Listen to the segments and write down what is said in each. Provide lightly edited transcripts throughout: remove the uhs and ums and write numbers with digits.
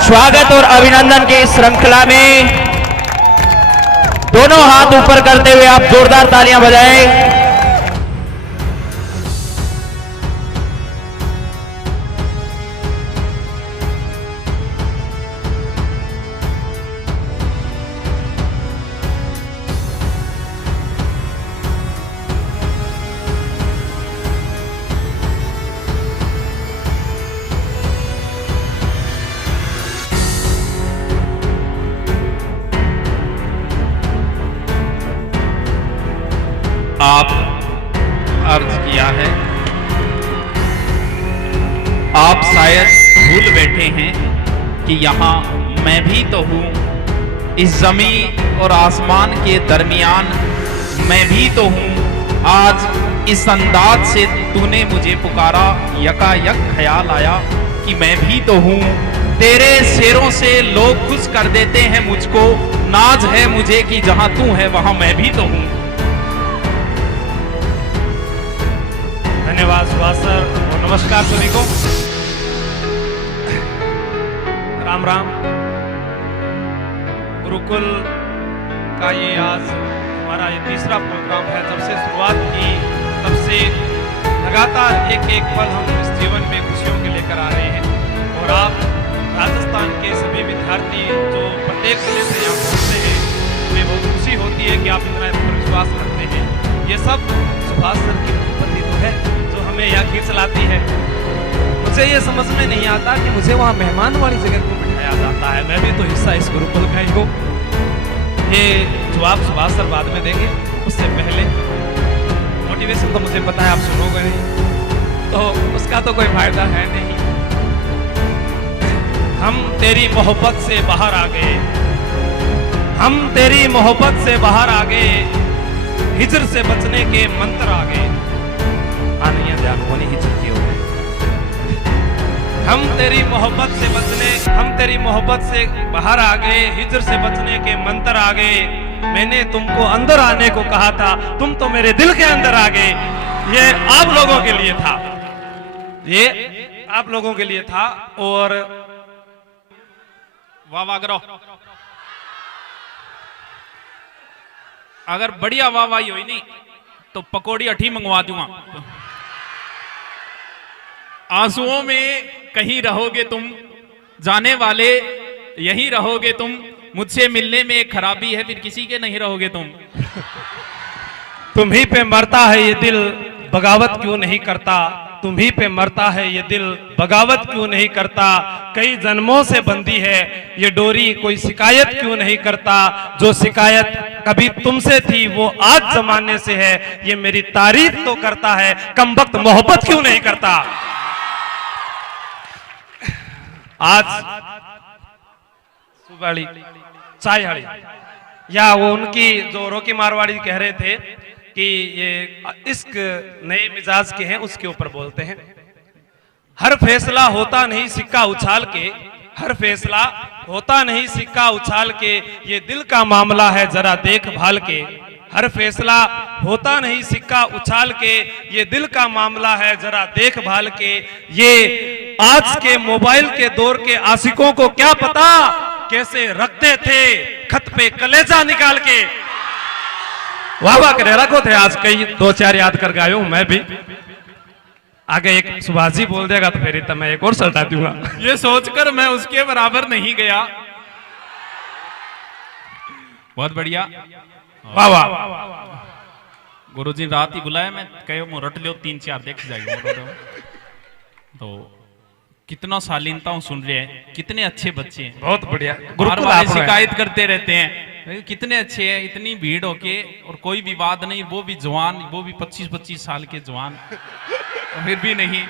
स्वागत और अभिनंदन की इस श्रृंखला में दोनों हाथ ऊपर करते हुए आप जोरदार तालियां बजाएं। आप अर्ज किया है, आप शायद भूल बैठे हैं कि यहाँ मैं भी तो हूँ, इस जमीन और आसमान के दरमियान मैं भी तो हूँ। आज इस अंदाज से तूने मुझे पुकारा, यकायक ख्याल आया कि मैं भी तो हूँ। तेरे शेरों से लोग खुश कर देते हैं मुझको, नाज है मुझे कि जहाँ तू है वहाँ मैं भी तो हूँ। धन्यवाद सुभाष सर और नमस्कार सभी को। राम राम। गुरुकुल का ये आज हमारा ये तीसरा प्रोग्राम है। जब से शुरुआत की तब से लगातार एक एक पल हम इस जीवन में खुशियों के लेकर आ रहे हैं। और आप राजस्थान के सभी विद्यार्थी जो प्रत्येक जिले से यहाँ पहुँचते हैं, हमें बहुत खुशी होती है कि आप इतना इस पर विश्वास रखते हैं। ये सब सुभाष सर की अनुपति तो है जो हमें यहाँ खींच लाती है। मुझे ये समझ में नहीं आता कि मुझे वहाँ मेहमान वाली जगह क्यों बिठाया जाता है। मैं भी तो हिस्सा इस गुरुकुल का ही हूँ। ये जवाब सुभाष सर बाद में देंगे, उससे पहले मोटिवेशन तो मुझे पता है आप सुनोगे नहीं, तो उसका तो कोई फायदा है नहीं। हम तेरी मोहब्बत से बाहर आ गए, हम तेरी मोहब्बत से बाहर आ गए, हिजर से बचने के मंत्र आ गए। आनिया ध्यान होने हिजर की हो गए। हम तेरी मोहब्बत से बाहर आ गए, हिजर से बचने के मंत्र आ गए। मैंने तुमको अंदर आने को कहा था, तुम तो मेरे दिल के अंदर आ गए। ये आप लोगों के लिए था, ये आप लोगों के लिए था। और वाह वाह करो। अगर बढ़िया वाह वाही हुई नहीं तो पकौड़ी अठी मंगवा दूंगा। आंसुओं में कहीं रहोगे तुम, जाने वाले यहीं रहोगे तुम। मुझसे मिलने में एक खराबी है, फिर किसी के नहीं रहोगे तुम। तुम्ही पे मरता है ये दिल, बगावत क्यों नहीं करता। तुम्ही पे मरता है ये दिल, बगावत क्यों नहीं करता। कई जन्मों से बंधी है ये डोरी, कोई शिकायत क्यों नहीं करता। जो शिकायत कभी तुमसे थी वो आज जमाने से है। ये मेरी तारीफ तो करता है, कमबख्त मोहब्बत क्यों नहीं करता। आज सुबाड़ी चायहाड़ी या वो उनकी जो रोकी मारवाड़ी कह रहे थे कि ये इश्क नए मिजाज के हैं, उसके ऊपर बोलते हैं। हर फैसला होता नहीं सिक्का उछाल के, हर फैसला होता नहीं सिक्का उछाल के। ये दिल का मामला है जरा देख भाल के। हर फैसला होता नहीं सिक्का उछाल के, ये दिल का मामला है जरा देख भाल के। ये आज के मोबाइल के दौर के आशिकों को क्या पता कैसे रखते थे खत पे कलेजा निकाल के। वाह वाह करे रखो थे। आज कई दो चार याद कर गया हूं मैं भी। आगे एक सुभाष जी बोल देगा तो फिर मैं एक और सल्टा दूंगा। ये सोचकर मैं उसके बराबर नहीं गया। बहुत बढ़िया। वाह वाह। गुरुजी रात ही बुलाया, मैं कहो मु रट लियो 3-4 देख जाएगा। तो कितना शालीनता हूं सुन रहे हैं, कितने अच्छे बच्चे हैं। बहुत बढ़िया। बार बार शिकायत करते रहते हैं कितने अच्छे हैं, इतनी भीड़ होके और कोई विवाद नहीं, वो भी जवान, वो भी 25-25 साल के जवान, फिर भी नहीं।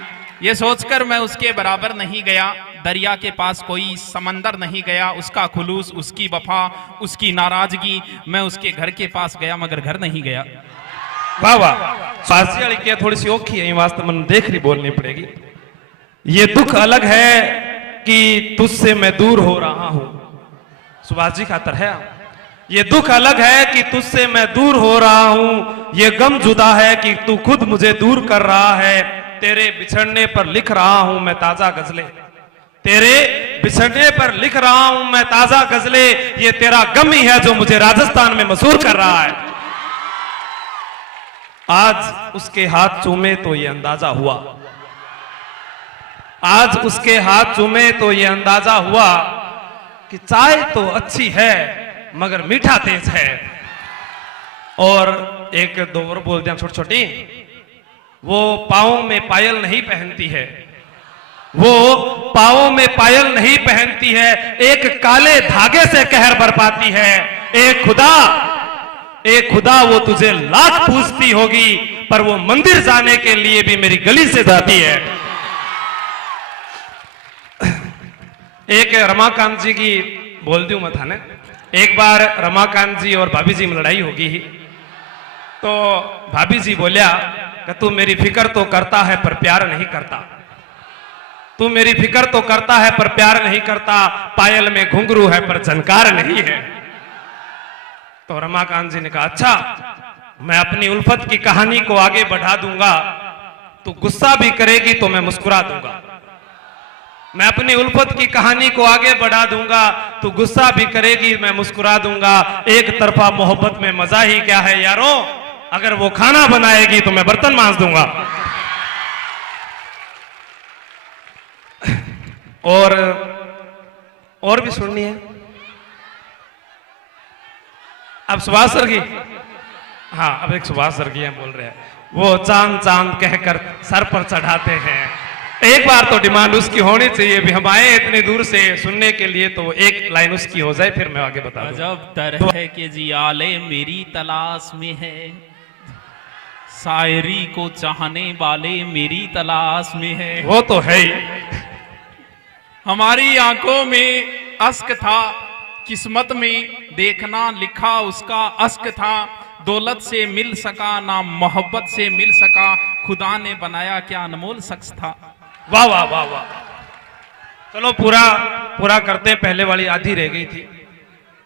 ये सोचकर मैं उसके बराबर नहीं गया। दरिया के पास कोई समंदर नहीं गया, उसका खुलूस, उसकी वफा, उसकी नाराजगी। मैं उसके घर के पास गया मगर घर नहीं गया। वाह वाह। फांसी वाली क्या थोड़ी सी औखी है, वास्तव में देख रही बोलनी पड़ेगी। ये दुख अलग है कि तुझसे मैं दूर हो रहा हूं। सुभाष जी खातर है। ये दुख अलग है कि तुझसे मैं दूर हो रहा हूं। ये गम जुदा है कि तू खुद मुझे दूर कर रहा है। तेरे बिछड़ने पर लिख रहा हूं मैं ताजा गजलें, तेरे बिछड़ने पर लिख रहा हूं मैं ताजा गजले, ये तेरा गम ही है जो मुझे राजस्थान में मशहूर कर रहा है। आज उसके हाथ चूमे तो ये अंदाजा हुआ, आज उसके हाथ चूमे तो ये अंदाजा हुआ कि चाय तो अच्छी है मगर मीठा तेज है। और एक दो और बोल दिया छोटी छोटी, वो पाँव में पायल नहीं पहनती है, वो पाँव में पायल नहीं पहनती है, एक काले धागे से कहर बरपाती है। एक खुदा वो तुझे लाख पूछती होगी, पर वो मंदिर जाने के लिए भी मेरी गली से जाती है। एक रमाकांत जी की बोल दूं मैं थाने, एक बार रमाकांत जी और भाभी जी में लड़ाई होगी, तो भाभी जी बोलिया कि तू मेरी फिक्र तो करता है पर प्यार नहीं करता, तू मेरी फिक्र तो करता है पर प्यार नहीं करता, पायल में घुंघरू है पर झनकार नहीं है। तो रमाकांत जी ने कहा अच्छा, मैं अपनी उल्फत की कहानी को आगे बढ़ा दूंगा, तू गुस्सा भी करेगी तो मैं मुस्कुरा दूंगा। मैं अपनी उल्फत की कहानी को आगे बढ़ा दूंगा, तू गुस्सा भी करेगी मैं मुस्कुरा दूंगा। एक तरफा मोहब्बत में मजा ही क्या है यारों, अगर वो खाना बनाएगी तो मैं बर्तन मांज दूंगा। और भी सुननी है अब सुभाष सर की। हाँ, अब एक सुभाष सर की बोल रहे हैं, वो चांद चांद कहकर सर पर चढ़ाते हैं। एक बार तो डिमांड उसकी होनी चाहिए, भी हम आए इतनी दूर से सुनने के लिए, तो एक लाइन उसकी हो जाए फिर मैं आगे बता दूं। अजब तरह के जियाले मेरी तलाश में है, शायरी को चाहने वाले मेरी तलाश में है। वो तो है ही। हमारी आंखों में अश्क था, किस्मत में देखना लिखा उसका अश्क था, दौलत से मिल सका ना मोहब्बत से मिल सका, खुदा ने बनाया क्या अनमोल शख्स था। वाह वाह वाह वाह। चलो पूरा करते, पहले वाली आधी रह गई थी।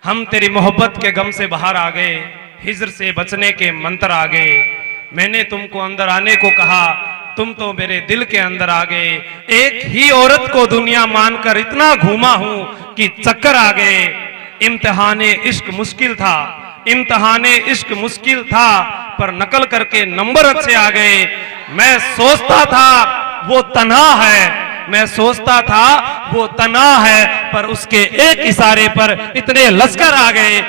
हम तेरी मोहब्बत के गम से बाहर आ गए, हिज्र से बचने के मंत्र आ गए, मैंने तुमको अंदर आने को कहा, तुम तो मेरे दिल के अंदर आ गए। एक ही औरत को दुनिया मानकर इतना घूमा हूं कि चक्कर आ गए। इम्तिहाने इश्क मुश्किल था, इम्तिहाने इश्क मुश्किल था, पर नकल करके नंबर अच्छे आ गए। मैं सोचता था वो तन्हा है, मैं सोचता था वो तन्हा है, पर उसके एक इशारे पर इतने लश्कर आ गए।